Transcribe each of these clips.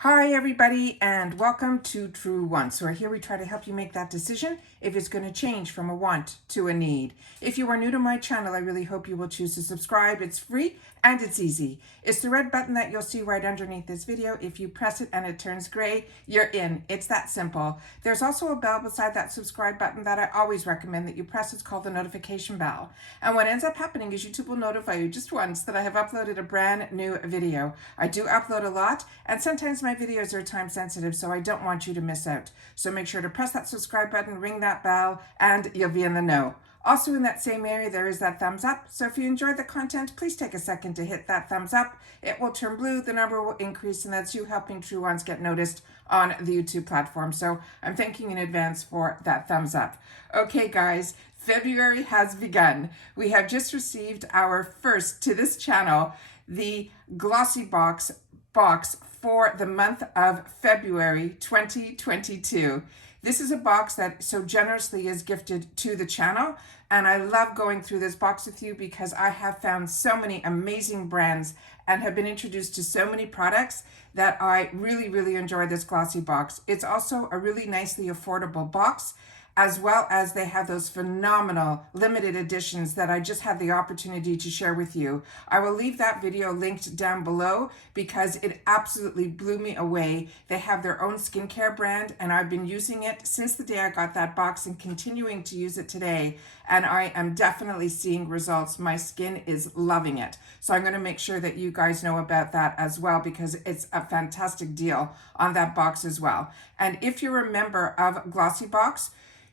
Hi everybody and welcome to Truewants, where here we try to help you make that decision if it's going to change from a want to a need. If you are new to my channel, I really hope you will choose to subscribe. It's free and it's easy. It's the red button that you'll see right underneath this video. If you press it and it turns gray, you're in. It's that simple. There's also a bell beside that subscribe button that I always recommend that you press. It's called the notification bell. And what ends up happening is YouTube will notify you just once that I have uploaded a brand new video. I do upload a lot, and sometimes my videos are time sensitive, so I don't want you to miss out. So make sure to press that subscribe button, ring that bell, and you'll be in the know. Also in that same area, there is that thumbs up. So if you enjoyed the content, please take a second to hit that thumbs up. It will turn blue, the number will increase, and that's you helping True Ones get noticed on the YouTube platform. So I'm thanking in advance for that thumbs up. Okay, guys, February has begun. We have just received our first, to this channel, the Glossybox box for the month of February 2022. This is a box that so generously is gifted to the channel, and I love going through this box with you because I have found so many amazing brands and have been introduced to so many products that I really enjoy this glossy box. It's also a really nicely affordable box, as well as they have those phenomenal limited editions that I just had the opportunity to share with you. I will leave that video linked down below because it absolutely blew me away. They have their own skincare brand, and I've been using it since the day I got that box and continuing to use it today. And I am definitely seeing results. My skin is loving it. So I'm gonna make sure that you guys know about that as well, because it's a fantastic deal on that box as well. And if you're a member of Glossybox,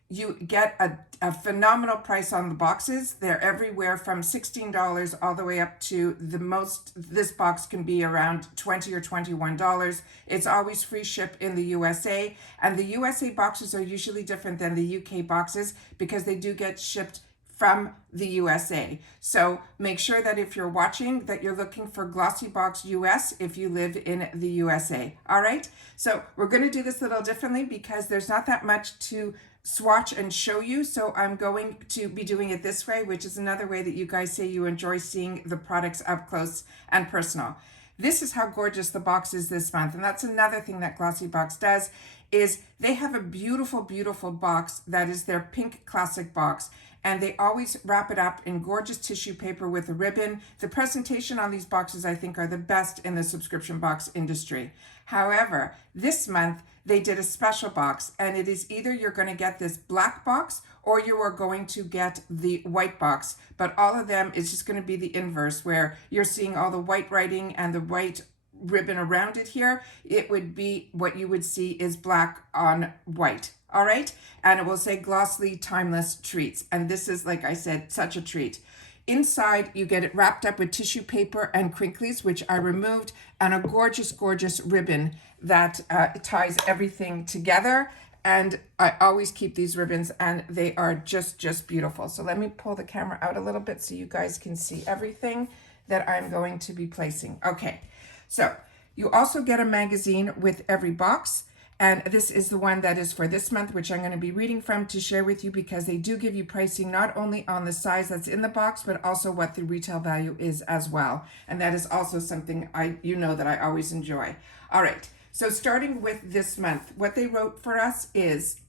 you get a phenomenal price on the boxes. They're everywhere from $16 all the way up to the most this box can be around $20 or $21. It's always free ship in the USA, and the USA boxes are usually different than the UK boxes because they do get shipped from the USA. So make sure that if you're watching that you're looking for GlossyBoxUS if you live in the USA. All right, so we're going to do this a little differently because there's not that much to swatch and show you, so I'm going to be doing it this way, which is another way that you guys say you enjoy seeing the products up close and personal. This is how gorgeous the box is this month, and that's another thing that Glossybox does, is they have a beautiful box that is their pink classic box, and they always wrap it up in gorgeous tissue paper with a ribbon. The presentation on these boxes, I think, are the best in the subscription box industry. However, this month they did a special box, and it is either you're going to get this black box or you are going to get the white box, but all of them is just going to be the inverse, where you're seeing all the white writing and the white ribbon around it here. It would be what you would see is black on white. All right, and it will say Glossy Timeless Treats, and this is, like I said, such a treat. Inside, you get it wrapped up with tissue paper and crinklies, which I removed, and a gorgeous ribbon that ties everything together. And I always keep these ribbons, and they are just beautiful. So let me pull the camera out a little bit so you guys can see everything that I'm going to be placing. Okay, so you also get a magazine with every box. And this is the one that is for this month, which I'm going to be reading from to share with you, because they do give you pricing not only on the size that's in the box, but also what the retail value is as well. And that is also something that I always enjoy. All right, so starting with this month, what they wrote for us is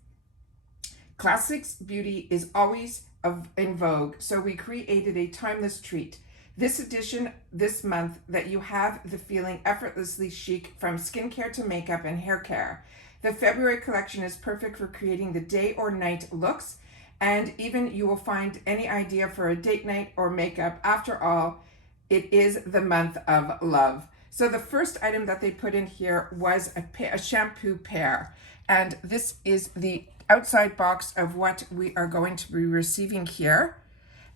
classics beauty is always in vogue, so we created a timeless treat. This edition this month that you have the feeling effortlessly chic from skincare to makeup and hair care. The February collection is perfect for creating the day or night looks, and even you will find any idea for a date night or makeup. After all, it is the month of love. So the first item that they put in here was a shampoo pair, and this is the outside box of what we are going to be receiving here.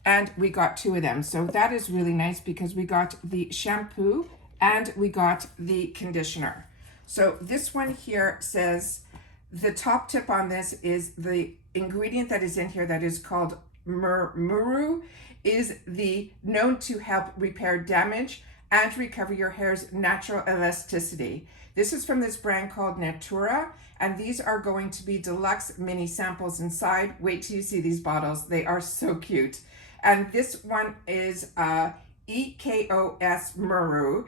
And we got two of them. So that is really nice because we got the shampoo and we got the conditioner. So this one here says, the top tip on this is the ingredient that is in here that is called Murmumuru is known to help repair damage and recover your hair's natural elasticity. This is from this brand called NATURU, and these are going to be Deluxe Mini samples inside. Wait till you see these bottles. They are so cute. And this one is Ekos Murmumuru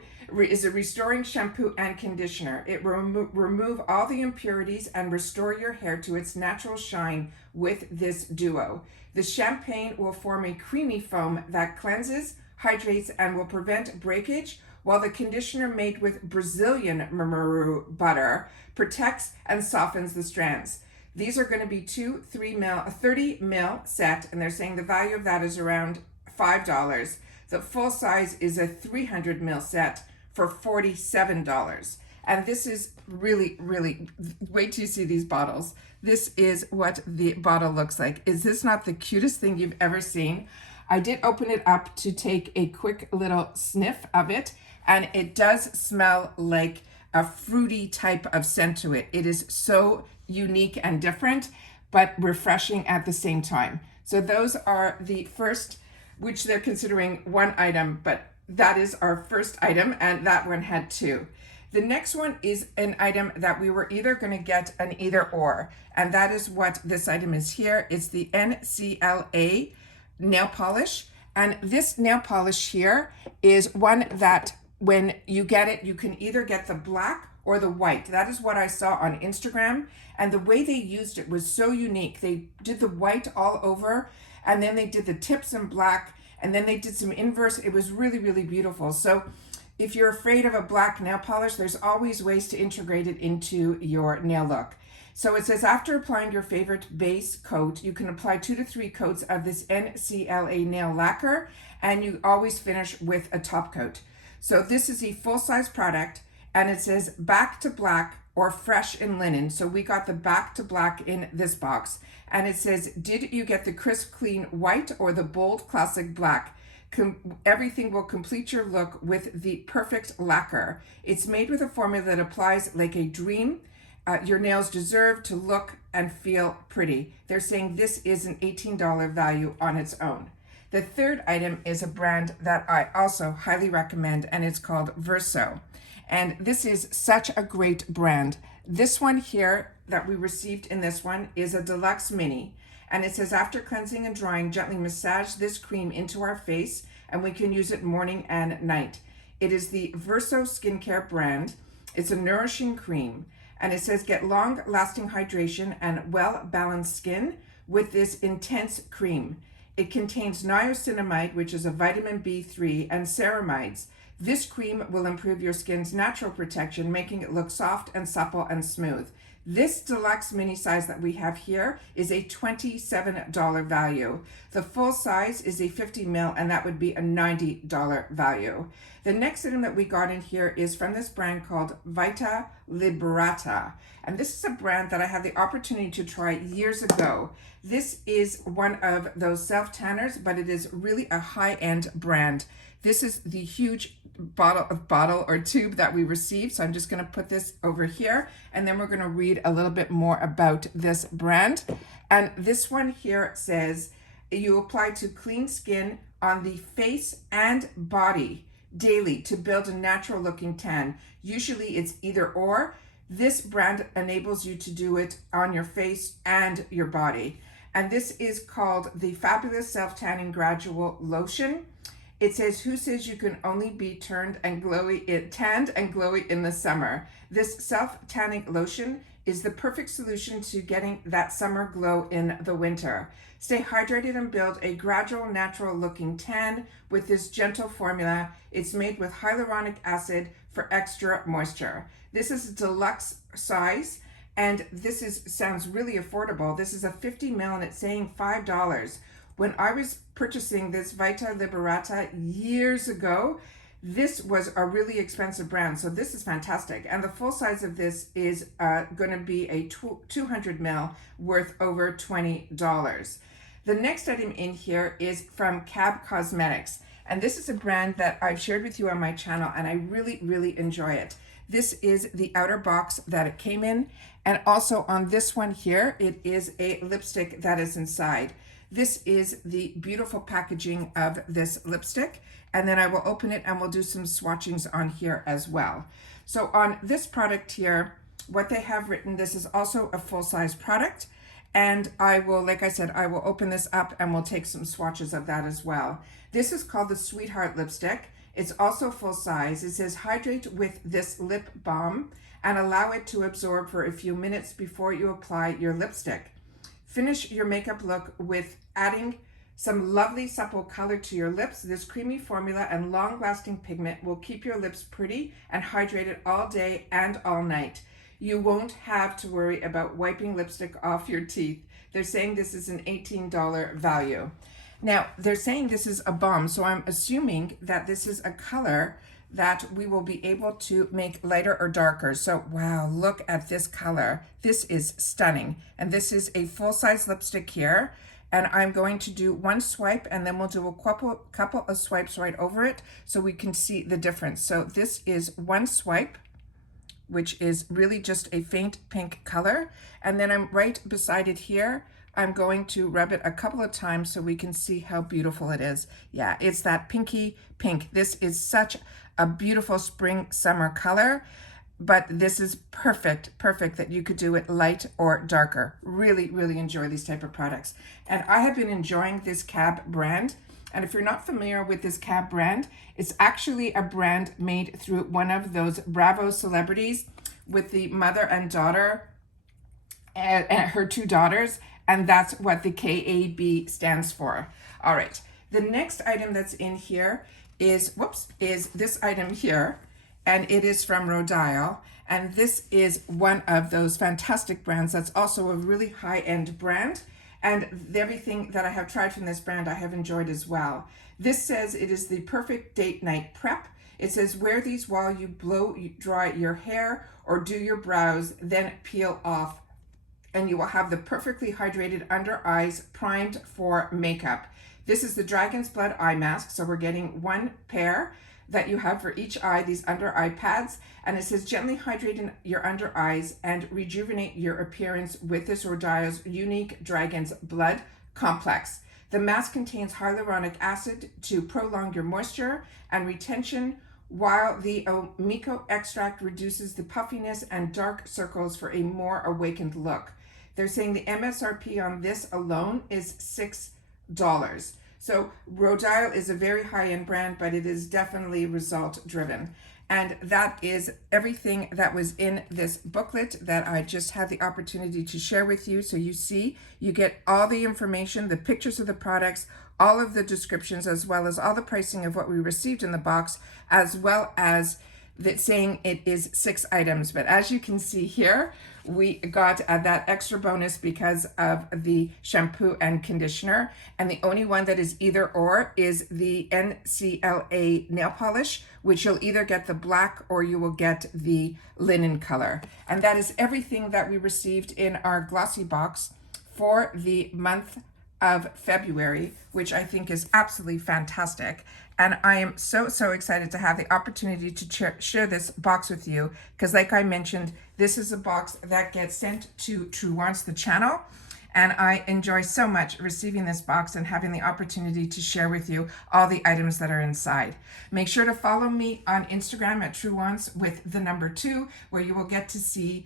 is a restoring shampoo and conditioner. It will remove all the impurities and restore your hair to its natural shine with this duo. The champagne will form a creamy foam that cleanses, hydrates, and will prevent breakage, while the conditioner made with Brazilian Murmumuru butter protects and softens the strands. These are going to be 30 ml set, and they're saying the value of that is around $5. The full size is a 300 ml set for $47. And this is really, really, wait till you see these bottles. This is what the bottle looks like. Is this not the cutest thing you've ever seen? I did open it up to take a quick little sniff of it, and it does smell like a fruity type of scent to it. It is so unique and different, but refreshing at the same time. So those are the first, which they're considering one item, but that is our first item, and that one had two. The next one is an item that we were either going to get an either or, and that is what this item is here. It's the Ncla nail polish, and this nail polish here is one that when you get it, you can either get the black or the white. That is what I saw on Instagram, and the way they used it was so unique. They did the white all over, and then they did the tips in black, and then they did some inverse. It was really, really beautiful. So if you're afraid of a black nail polish, there's always ways to integrate it into your nail look. So it says, after applying your favorite base coat, you can apply 2 to 3 coats of this Ncla nail lacquer, and you always finish with a top coat. So this is a full-size product, and it says back to black or fresh in linen. So we got the back to black in this box. And it says, did you get the crisp, clean white or the bold classic black? Everything will complete your look with the perfect lacquer. It's made with a formula that applies like a dream. Your nails deserve to look and feel pretty. They're saying this is an $18 value on its own. The third item is a brand that I also highly recommend, and it's called Verso. And this is such a great brand. This one here that we received in this one is a Deluxe Mini. And it says, after cleansing and drying, gently massage this cream into our face, and we can use it morning and night. It is the Verso skincare brand. It's a nourishing cream. And it says, get long-lasting hydration and well-balanced skin with this intense cream. It contains niacinamide, which is a vitamin B3, and ceramides. This cream will improve your skin's natural protection, making it look soft and supple and smooth. This Deluxe Mini size that we have here is a $27 value. The full size is a 50 ml, and that would be a $90 value. The next item that we got in here is from this brand called VITA LIBERATA. And this is a brand that I had the opportunity to try years ago. This is one of those self-tanners, but it is really a high-end brand. This is the huge bottle or tube that we received. So I'm just going to put this over here, and then we're going to read a little bit more about this brand. And this one here says, you apply to clean skin on the face and body daily to build a natural looking tan. Usually it's either or. This brand enables you to do it on your face and your body. And this is called the Fabulous Self-Tanning Gradual Lotion. It says, who says you can only be tanned and glowy in the summer? This self-tanning lotion is the perfect solution to getting that summer glow in the winter. Stay hydrated and build a gradual, natural looking tan with this gentle formula. It's made with hyaluronic acid for extra moisture. This is a deluxe size, and this sounds really affordable. This is a 50 ml, and it's saying $5. When I was purchasing this VITA LIBERATA years ago, this was a really expensive brand, so this is fantastic. And the full size of this is going to be a 200 ml worth over $20. The next item in here is from Cab Cosmetics, and this is a brand that I've shared with you on my channel, and I really, really enjoy it. This is the outer box that it came in, and also on this one here, it is a lipstick that is inside. This is the beautiful packaging of this lipstick, and then I will open it and we'll do some swatchings on here as well. So on this product here, what they have written, this is also a full-size product, And I will, like I said, I will open this up and we'll take some swatches of that as well. This is called the Sweetheart lipstick. It's also full size. It says hydrate with this lip balm and allow it to absorb for a few minutes before you apply your lipstick. Finish your makeup look with adding some lovely supple color to your lips. This creamy formula and long-lasting pigment will keep your lips pretty and hydrated all day and all night. You won't have to worry about wiping lipstick off your teeth. They're saying this is an $18 value. Now, they're saying this is a balm, so I'm assuming that this is a color that we will be able to make lighter or darker. So, wow, look at this color. This is stunning. And this is a full-size lipstick here. And I'm going to do one swipe and then we'll do a couple of swipes right over it so we can see the difference. So this is one swipe, which is really just a faint pink color. And then I'm right beside it here. I'm going to rub it a couple of times so we can see how beautiful it is. Yeah, it's that pinky pink. This is such a beautiful spring summer color, but this is perfect that you could do it light or darker. Really, really enjoy these type of products. And I have been enjoying this Cab brand. And if you're not familiar with this Cab brand, it's actually a brand made through one of those Bravo celebrities with the mother and daughter and her two daughters. And that's what the KAB stands for. All right, the next item that's in here is this item here. And it is from RODIAL. And this is one of those fantastic brands that's also a really high-end brand. And everything that I have tried from this brand, I have enjoyed as well. This says it is the perfect date night prep. It says wear these while you blow dry your hair or do your brows, then peel off. And you will have the perfectly hydrated under eyes primed for makeup. This is the Dragon's Blood eye mask. So we're getting one pair that you have for each eye, these under eye pads. And it says gently hydrate in your under eyes and rejuvenate your appearance with this RODIAL's unique Dragon's Blood complex. The mask contains hyaluronic acid to prolong your moisture and retention, while the omiko extract reduces the puffiness and dark circles for a more awakened look. They're saying the MSRP on this alone is $6. So RODIAL is a very high-end brand, but it is definitely result-driven. And that is everything that was in this booklet that I just had the opportunity to share with you. So you see, you get all the information, the pictures of the products, all of the descriptions, as well as all the pricing of what we received in the box, as well as saying it is 6 items. But as you can see here, we got that extra bonus because of the shampoo and conditioner. And the only one that is either or is the Ncla nail polish, which you'll either get the black or you will get the linen color. And that is everything that we received in our Glossybox for the month of February, which I think is absolutely fantastic. And I am so excited to have the opportunity to share this box with you, because like I mentioned, this is a box that gets sent to Truewants, the channel. And I enjoy so much receiving this box and having the opportunity to share with you all the items that are inside. Make sure to follow me on Instagram at Truewants with the number 2, where you will get to see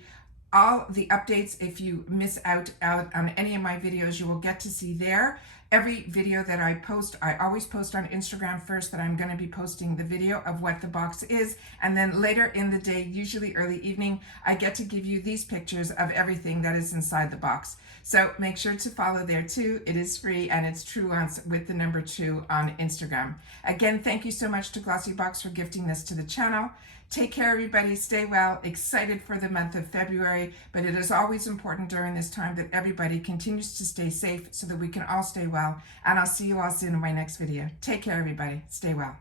all the updates. If you miss out on any of my videos, you will get to see there. Every video that I post, I always post on Instagram first that I'm going to be posting the video of what the box is. And then later in the day, usually early evening, I get to give you these pictures of everything that is inside the box. So make sure to follow there too. It is free and it's Truewants with the number 2 on Instagram. Again, thank you so much to Glossybox for gifting this to the channel. Take care, everybody. Stay well. Excited for the month of February, but it is always important during this time that everybody continues to stay safe so that we can all stay well. And I'll see you all soon in my next video. Take care, everybody. Stay well.